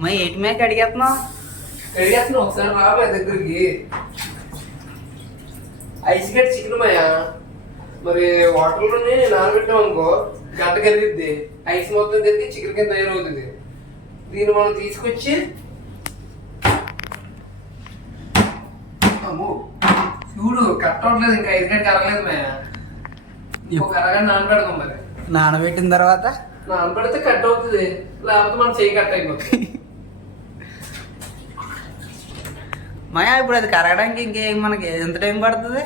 మరి ఏంటి మేక అడిగేస్తున్నావు? ఒకసారి రా మా దగ్గరికి. ఐస్ గడ్డ చికెన్ మాయా, మరి వాటర్లోనే నానబెట్టాం అనుకో గడ్డ కరిగిద్ది, ఐస్ మొత్తం తిరిగి చికెన్ కింద తయారవుతుంది. దీన్ని మనం తీసుకొచ్చి చూడు కట్ అవట్లేదు, ఇంకా ఐస్ గడ్డ కరగలేదు మాయా. ఇంకొక అరగంట నానబెడదాం. మరి నానబెట్టిన తర్వాత నానబెడితే కట్ అవుతుంది, లేకపోతే మనం చేయి కట్ అయిపోతుంది. మాయా ఇప్పుడు అది కరగడానికి ఇంకేం మనకి ఎంత టైం పడుతుంది?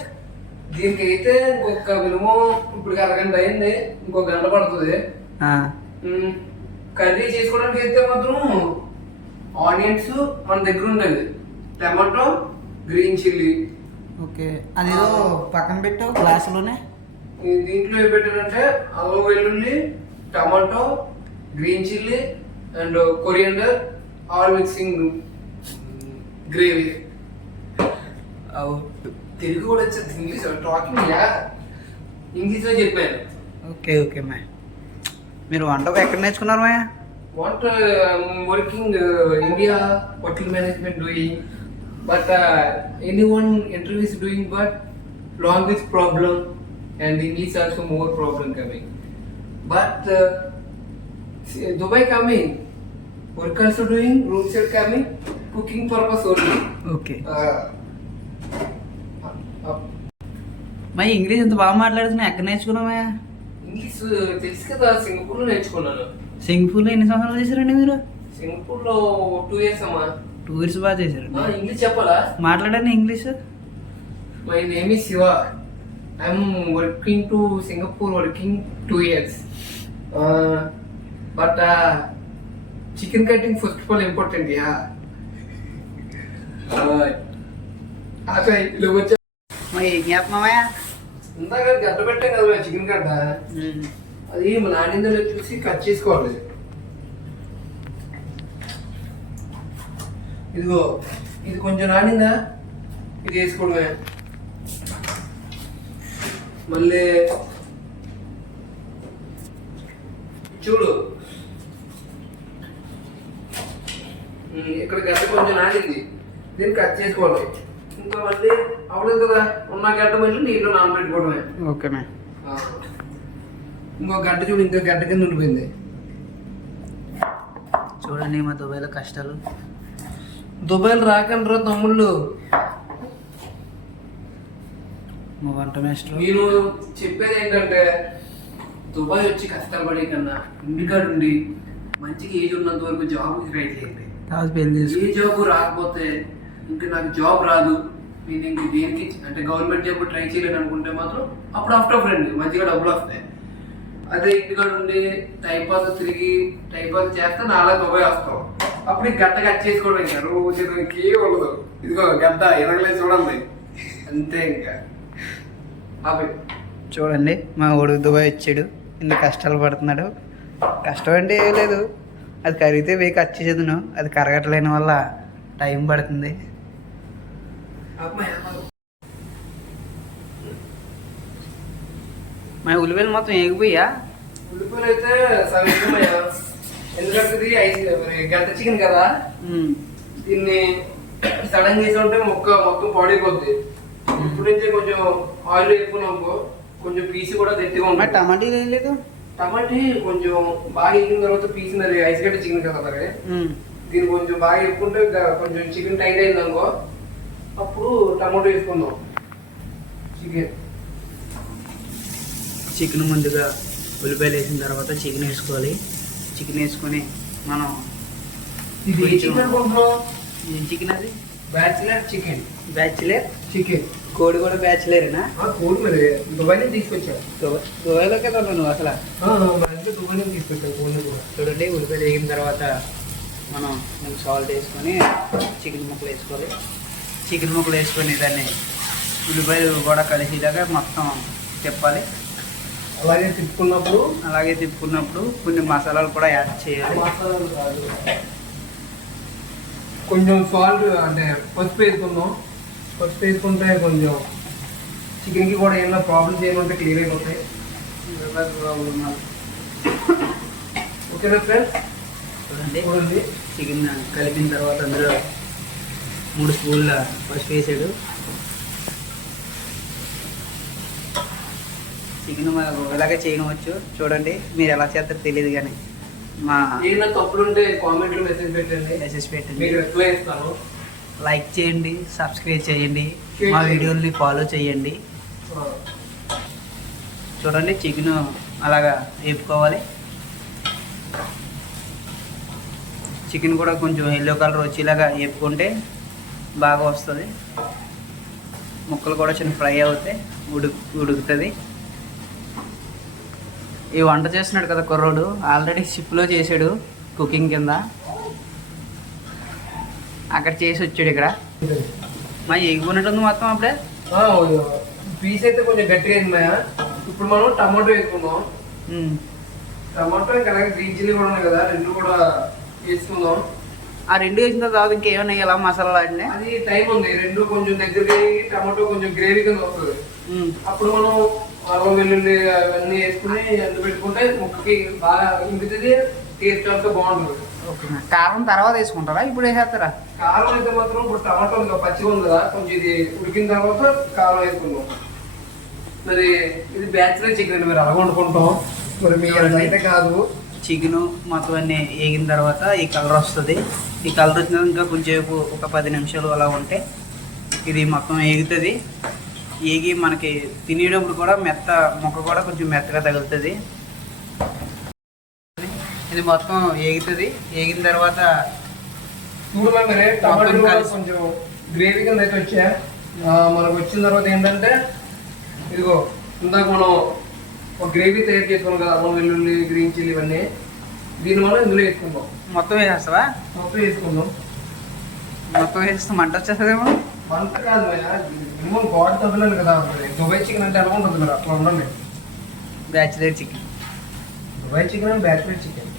దీనికి అయితే ఇంకొక మినిమం ఇప్పుడు అరగంట అయింది, ఇంకొక గంట పడుతుంది. కర్రీ చేసుకోవడానికి అయితే మాత్రం ఆనియన్స్ మన దగ్గర ఉండేది, టమాటో, గ్రీన్ చిల్లీ. ఓకే, అదేదో పక్కన పెట్టు గ్లాసులోనే. దీంట్లో ఏం పెట్టారంటే అల్లం వెల్లుల్లి, tomato, green chilli and coriander, all mixing gravy. Telugu కూడా వచ్చింది, ఇంగ్లీష్ టాకింగ్ ఇంగ్లీష్లో చెప్పాను. ఓకే ఓకే మా, మీరు వంట ఎక్కడ నేర్చుకున్నారు మాయా? వంట working India hotel management doing, but anyone interviews doing, but language problem and English also more problem coming. But Dubai coming, work also doing, road side coming, cooking purpose only. Okay. మరి English ఎంత బాగా మాట్లాడుతున్నా, ఎక్కడ నేర్చుకున్నామా? English తెలుసు కదా, సింగపూర్లో నేర్చుకున్నాను. సింగపూర్లో ఎన్ని సంవత్సరాలు చేశారండి మీరు? సింగపూర్లో 2 years అమ్మా. 2 years బాగా చేశారండి. ఇంగ్లీష్ చెప్పాలా? మాట్లాడండి English. My name is Shiva. I'm working to Singapore, working 2 years. But chicken cutting first of all important, yeah. అసలు ఇలా వచ్చా మరి ఏం చేస్తున్నావా? ఇందాక గడ్డ పెట్టాం కదా చికెన్ గడ్డ, అది నానిందో చూసి కట్ చేసుకోవాలి. ఇదిగో ఇది కొంచెం నానిందా, ఇది వేసుకోవడమే. మళ్ళీ చూడు ఇక్కడ గడ్డ కొంచెం నానింది, దీన్ని కట్ చేసుకోవాలి. ఇంకా మళ్ళీ అవలేదు కదా, ఉన్న గడ్డ మళ్ళీ నీళ్ళు నానబెట్టుకోవడమే. ఓకేనా? ఇంకో గడ్డ చూడు, ఇంకో గడ్డ కింద ఉండిపోయింది. చూడండి మా దుబాయ్లో కష్టాలు. దుబాయ్లో రాకండి రా తమ్ముళ్ళు. మా వంట మాస్టర్ నేను చెప్పేది ఏంటంటే, దుబాయ్ వచ్చి కష్టపడే కన్నా ఇంటికాడ ఉండి మంచిగా ఏజ్ ఉన్నంత వరకు జాబ్ ట్రై చేయండి. ఏ జాబ్ రాకపోతే ఇంకా నాకు జాబ్ రాదు, నేను ఇంక దేనికి అంటే గవర్నమెంట్ జాబ్ ట్రై చేయలేను అనుకుంటే మాత్రం అప్పుడు ఆఫ్టర్ ఫ్రెండ్ మంచిగా డబ్బులు వస్తాయి. అదే ఇంటికాడ ఉండి టైంపాస్ తిరిగి టైంపాస్ చేస్తే నాలా దుబాయ్ వస్తాం. అప్పుడు గడ్డ కట్ చేసుకోవడం ఇంకా రోజు ఇంకే ఉండదు. ఇదిగో గడ్డ ఎనగలేదు చూడండి, అంతే. ఇంకా చూడండి మా ఊడు దుబాయ్ వచ్చాడు, ఇంత కష్టాలు పడుతున్నాడు. కష్టం అంటే ఏం లేదు, అది కరిగితే పోయి కట్ చేసేదును, అది కరగట్లేని వల్ల టైం పడుతుంది. మా ఉల్లిపాయలు మొత్తం ఏగిపోయా? ఉల్లిపాయలు అయితే సరే, ఎందుకంటే గడ్డ చికెన్ కదా, దీన్ని సడన్ చేసి ఉంటే ముక్క మొత్తం పాడైపోద్ది. ఇప్పుడు నుంచి కొంచెం ఆయిల్ వేసుకున్నాము, కొంచెం పీస్ కూడా గట్టిగా ఉంటుంది. టమాటీ ఏం లేదు, టమాటీ కొంచెం బాగా వేగిన తర్వాత పీస్ ఐస్ గడ్డ చికెన్ కదా సరే, దీన్ని కొంచెం బాగా వేసుకుంటే కొంచెం చికెన్ టైట్ అయింది అనుకో, అప్పుడు టమాటో వేసుకుందాం. చికెన్ ముందుగా ఉల్లిపాయలు వేసిన తర్వాత చికెన్ వేసుకోవాలి. చికెన్ వేసుకొని మనం ఇది చికెన్ అనుకుంటున్నాం. ఏం చికెన్ అది? Bachelor chicken. Bachelor chicken. కోడి కూడా బ్యాచిలరేనా? కోడి మరి దుబాయ్ నుంచి తీసుకొచ్చాను. దుబాయ్లో కదా నువ్వు అసలు? దుబాయ్ నుంచి తీసుకొచ్చాను కోడిని కూడా. చూడండి ఉల్లిపాయలు వేగిన తర్వాత మనం సాల్ట్ వేసుకొని చికెన్ ముక్కలు వేసుకోవాలి. చికెన్ ముక్కలు వేసుకొని దాన్ని ఉల్లిపాయలు కూడా కలిసేలాగా మొత్తం తిప్పాలి. అలాగే తిప్పుకున్నప్పుడు కొన్ని మసాలాలు కూడా యాడ్ చేయాలి. మసాలాలు కాదు, కొంచెం సాల్ట్ అంటే పసుపు వేసుకుందాం. పసుపు వేసుకుంటే కొంచెం చికెన్కి కూడా ఏమైనా ప్రాబ్లమ్స్ ఏమంటే క్లియర్ అయిపోతాయి. ఓకేనా ఫ్రెండ్స్? చూడండి చికెన్ కలిపిన తర్వాత అందులో 3 స్పూన్ల పసుపు వేసాడు. చికెన్ ఇలాగే చేయవచ్చు, చూడండి. మీరు ఎలా చేస్తారో తెలియదు కానీ ఏదైనా తప్పులుంటే కామెంట్లో మెసేజ్ పెట్టండి, మీకు రిప్లై ఇస్తాను. లైక్ చేయండి, సబ్స్క్రైబ్ చేయండి, మా వీడియోని ఫాలో చేయండి. చూడండి చికెన్ అలాగా వేపుకోవాలి. చికెన్ కూడా కొంచెం ఎల్లో కలర్ వచ్చేలాగా వేపుకుంటే బాగా వస్తుంది. ముక్కలు కూడా చిన్న ఫ్రై అవుతాయి, ఉడుకుతుంది. ఈ వంట చేస్తున్నాడు కదా కుర్రోడు, ఆల్రెడీ షిప్లో చేసాడు కుకింగ్ కింద. అక్కడ చేసి వచ్చాడు ఇక్కడ. మా ఎగుకున్నట్టుంది మొత్తం అప్పుడే. పీస్ అయితే కొంచెం గట్టిగా అయింది. ఇప్పుడు మనం టమాటో వేసుకుందాం. టమాటో ఇంకా అలాగే గ్రీన్ చిల్లీ కూడా ఉన్నాయి కదా, 2 కూడా వేసుకుందాం. ఆ 2 వేసిన తర్వాత ఇంకేమైనా వేయాలా మసాలా అంటే? అది టైం ఉంది. 2 కొంచెం దగ్గరికి, టమాటో కొంచెం గ్రేవీ కింద వస్తుంది. అప్పుడు మనం అల్లం వెల్లుల్లి అవన్నీ వేసుకుని ఎందు పెట్టుకుంటే ముక్కకి బాగా ఇంపుతుంది, టేస్ట్ అంతా బాగుంటుంది. కారం తర్వాత వేసుకుంటారా, ఇప్పుడు వేసేస్తారా? కారం అయితే మాత్రం ఇప్పుడు టమాటో పచ్చిగా ఉంది కదా, కొంచెం ఇది ఉడికిన తర్వాత కారం వేసుకుందాం. మరి ఇది బ్యాచులర్ చికెన్ అండి, మీరు అలా వండుకుంటాం. మరి మీ అయితే కాదు. చికెన్ మొత్తం అన్నీ వేగిన తర్వాత ఈ కలర్ వస్తుంది. ఈ కలర్ వచ్చిన ఇంకా కొంచెంసేపు ఒక 10 నిమిషాలు అలా ఉంటే ఇది మొత్తం వేగుతుంది. వేగి మనకి తినేటప్పుడు కూడా ముక్క కూడా కొంచెం మెత్తగా తగులుతుంది. ఇది మొత్తం వేగుతుంది. వేగిన తర్వాత చూడమే టమాటో కొంచెం గ్రేవీ కింద అయితే వచ్చా. మనకు వచ్చిన తర్వాత ఏంటంటే ఇదిగో ఇందాక మనం ఒక గ్రేవీ తయారు చేసుకున్నాం కదా, అల్లం వెల్లుల్లి గ్రీన్ చిల్లీ ఇవన్నీ, దీని వల్ల ఇందులో వేసుకుందాం. మొత్తం వేసేస్తావా? మొత్తం వేసుకుందాం. మొత్తం వేస్తే మంట వచ్చేస్తుందేమో. మంట కాదు మినిమం బాడీ తగ్గలేదు కదా. దుబాయ్ చికెన్ అంటే ఎలా ఉంటుంది మరి, అట్లా ఉండండి. Bachelor chicken, Dubai chicken and bachelor chicken.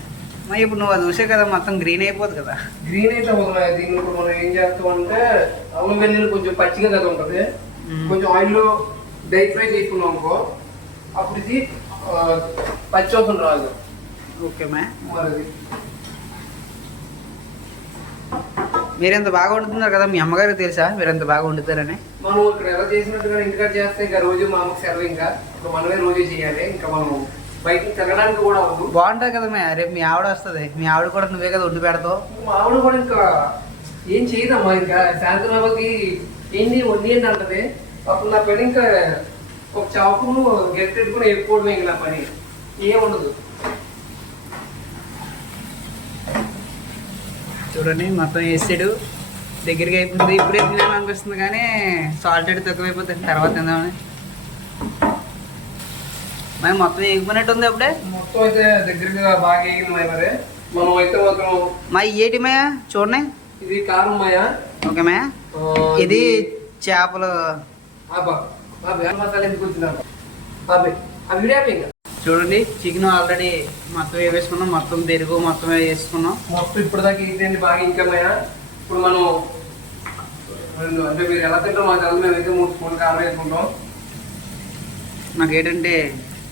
మరి ఇప్పుడు నువ్వు అది చూసే కదా మొత్తం గ్రీన్ అయిపోతుంది కదా. గ్రీన్ అయితే అవుతుంది. దీన్ని ఇప్పుడు మనం ఏం చేస్తాం అంటే అల్లం వెల్లుల్లి కొంచెం పచ్చిగా కదా ఉంటుంది, కొంచెం ఆయిల్లో డైప్ ఫ్రై చేసుకున్నాం అనుకో, అప్పుడు ఇది పచ్చి అవసరం రాదు. ఓకే మ్యా. మరి మీరు ఎంత బాగా వండుతున్నారు కదా, మీ అమ్మగారికి తెలుసా మీరు ఎంత బాగా వండుతారని? మనం ఇక్కడ ఎలా చేసినట్టుగా ఇంటికాడ చేస్తే ఇంకా రోజు మా అమ్మకి సెలవు, ఇంకా ఇప్పుడు మనమే రోజు చేయాలి. ఇంకా మనం బయటకి తిరగడానికి కూడా అవ్వదు. బాగుంటుంది కదా మ్యా. రేపు మీ ఆవిడ వస్తుంది, మీ ఆవిడ కూడా నువ్వే కదా వండి పెడతావు. మా ఆవిడ కూడా ఇంకా ఏం చేయదమ్మా, ఇంకా సాయంత్రం అవ్వకి ఏంటి వండి ఏంటి అంటది. అప్పుడు నా పని ఇంకా ఒక చాకును గెట్టెట్టుకుని వేపుకోవడమే ఇంకా నా పని, ఏం ఉండదు. చూడండి మొత్తం వేసాడు, దగ్గరికి అయిపోతుంది. ఇప్పుడే తినాలని అనిపిస్తుంది కానీ సాల్టెడ్ తక్కువైపోతుంది తర్వాత తిందామని. మరి మొత్తం ఎగిపోయినట్టు ఉంది అప్పుడే. మొత్తం అయితే దగ్గరగా బాగా వేగింది మరి. మనం అయితే మాత్రం మా ఏటి మాయా చూడండి, ఇది కారం మాయా. ఓకే మాయా. ఇది చేపలు మసాలా ఎందుకు వచ్చిందా ఆ వీడియో ఇంకా చూడండి. చికెన్ ఆల్రెడీ మొత్తం వేసుకున్నాం, మొత్తం పెరుగు మొత్తం వేసుకున్నాం. మొత్తం ఇప్పుడు దాకా ఇదేంటి బాగా ఇంకేమైనా. ఇప్పుడు మనం అంటే మీరు ఎలా తింటాం మాకు తెలియదు, మేమైతే 3 స్పూన్లు కారం వేసుకుంటాం. నాకు ఏంటంటే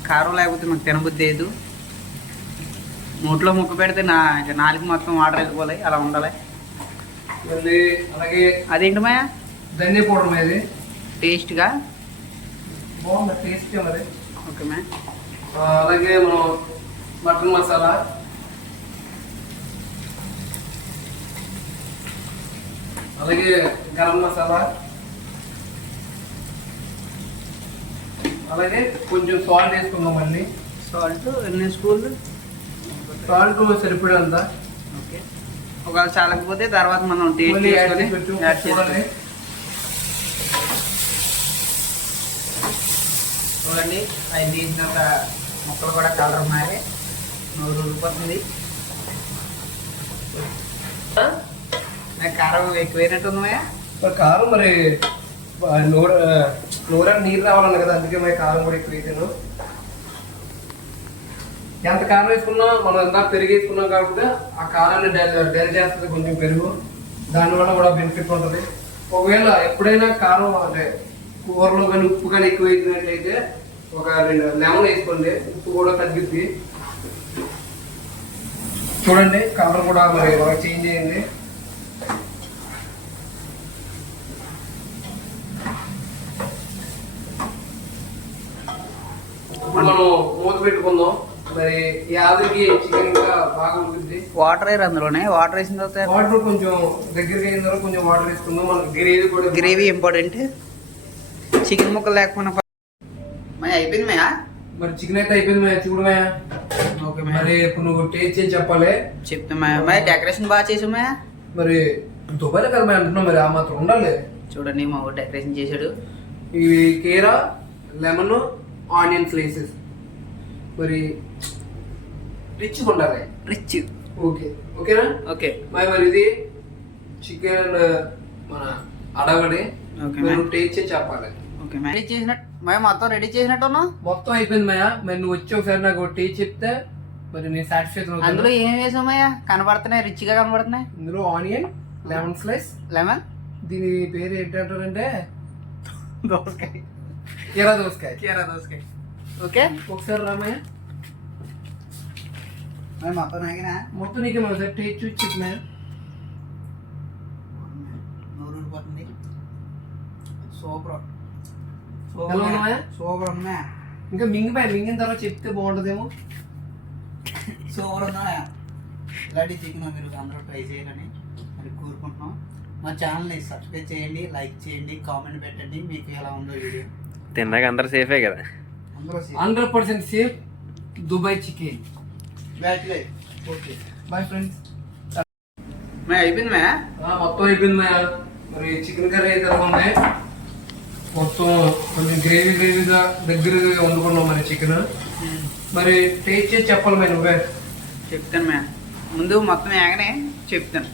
కారం లేకపోతే నాకు తినబుద్ధి లేదు. నోట్లో ముక్క పెడితే నాలుగు మొత్తం వాటర్ వెళ్ళిపోవాలి, అలా ఉండాలి. మళ్ళీ అలాగే అదేంటి మాయా? ధనియా పౌడర్ మీద టేస్ట్గా బాగుంది, టేస్ట్గా మరి. ఓకే మ్యా. అలాగే మనం మటన్ మసాలా, అలాగే గరం మసాలా, అలాగే కొంచెం సాల్ట్ వేసుకుందాం. మళ్ళీ సాల్ట్ ఎన్ని స్పూన్లు? సాల్ట్ సరిపడేంత. ఓకే, ఒకవేళ చాలకపోతే తర్వాత మనం టేస్ట్ చేసుకొని యాడ్ చేసుకోవాలి. చూడండి అవి తీసినాక మొక్కలు కూడా కలర్ మారి నూరు ఊరిపోతుంది. నాకు కారం ఎక్కువైనట్టుందా? కారం మరి నూరా నీరు రావాలన్న కదా, అందుకే మరి కారం కూడా ఎక్కువైతేను. ఎంత కారం వేసుకున్నా మనం ఎంత పెరుగు వేసుకున్నాం కాబట్టి ఆ కారాన్ని డైల్ చేస్తుంది కొంచెం పెరుగు, దానివల్ల కూడా బెనిఫిట్ ఉంటుంది. ఒకవేళ ఎప్పుడైనా కారం అంటే కూరలో కానీ ఉప్పు కానీ ఎక్కువ వేసినట్లయితే ఒక 2 లెమన్ వేసుకోండి, ఉప్పు కూడా తగ్గిద్ది. చూడండి కలర్ కూడా మరి బాగా చేంజ్ అయింది. మనం మూత పెట్టుకుందాం. మరి ఈ ఆవిరికి చికెన్ ఇంకా బాగా ఉంటుంది. వాటర్ వేరు అందులోనే. వాటర్ వేసిన తర్వాత వాటర్ కొంచెం దగ్గరికి అయిన తర్వాత కొంచెం వాటర్ వేసుకుందాం. మనకి గ్రేవీ కూడా గ్రేవీ ఇంపార్టెంట్. చికెన్ ముక్కలు లేకపోయినా అయిపోయింది మేయా. మరి చికెన్ అయితే అయిపోయింది మేయ. చూడమయ్య. ఓకే మరి ఇప్పుడు నువ్వు టేస్ట్ చేసి చెప్పాలి. చెప్తా మేయ. డెకరేషన్ బాగా చేసావు మేయ. మరి దుబాయ్ కదా మేము అంటున్నాం, మరి ఆ మాత్రం ఉండాలి. చూడండి మా ఊరు డెకరేషన్ చేశాడు. ఇవి కీరా, లెమన్, ఆనియన్ స్లైసెస్. మరి రిచ్ ఉండాలి. రిచ్. ఓకే ఓకేనా. ఓకే మరి ఇది చికెన్ మన అడగడి. ఓకే నువ్వు టేస్ట్ చేసి చెప్పాలి. ఓకే రెడీ చేసినట్టు మేము మొత్తం రెడీ చేసినట్టున్నా. మొత్తం అయిపోయింది మయ్య. మరి నువ్వు వచ్చి ఒకసారి నాకు టేస్ట్ చెప్తే మరి నేను సాటిస్ఫైడ్ అవుతాను. అందులో ఏం వేసామయ్యా? కనబడుతున్నాయి, రిచ్ గా కనబడుతున్నాయి. ఇందులో ఆనియన్, లెమన్ స్లైస్, లెమన్. దీని పేరు ఏంటంటారంటే దోసకాయ. కీరా దోసకాయ. కీరా దోసకాయ. ఓకే ఒకసారి రామయ్య. మొత్తం నాగినా మొత్తం నీకు ఒకసారి టేస్ట్ చూసి చెప్పినాయా. నూరు పోతుంది. సూపర్ ఎలా ఉన్నాయా? సూపర్ ఉన్నాయా? ఇంకా మింగిన తర్వాత చెప్తే బాగుంటుందేమో. సూపర్ ఉన్నాయా? ఇలాంటి చికెన్ మీరు అందరూ ట్రై చేయాలని మరి కోరుకుంటున్నాం. మా ఛానల్ని సబ్స్క్రైబ్ చేయండి, లైక్ చేయండి, కామెంట్ పెట్టండి. మీకు ఎలా ఉందో వీడియో. తిన్నాక అందరు సేఫే కదా. అందరూ 100% సేఫ్ దుబాయ్ చికెన్. బ్యాట్లే. Okay bye friends. అయిపోయింది మ్యా. మొత్తం అయిపోయింది మయ్య. మరి చికెన్ కర్రీ అయితే ఉంది. మొత్తం కొంచెం గ్రేవీగా దగ్గరగా వండుకున్నాం మరి చికెన్. మరి టేస్ట్ చేసి చెప్పాలి మరి నువ్వే. చెప్తాను మ్యా. ముందు మొత్తం ఏగనే చెప్తాను.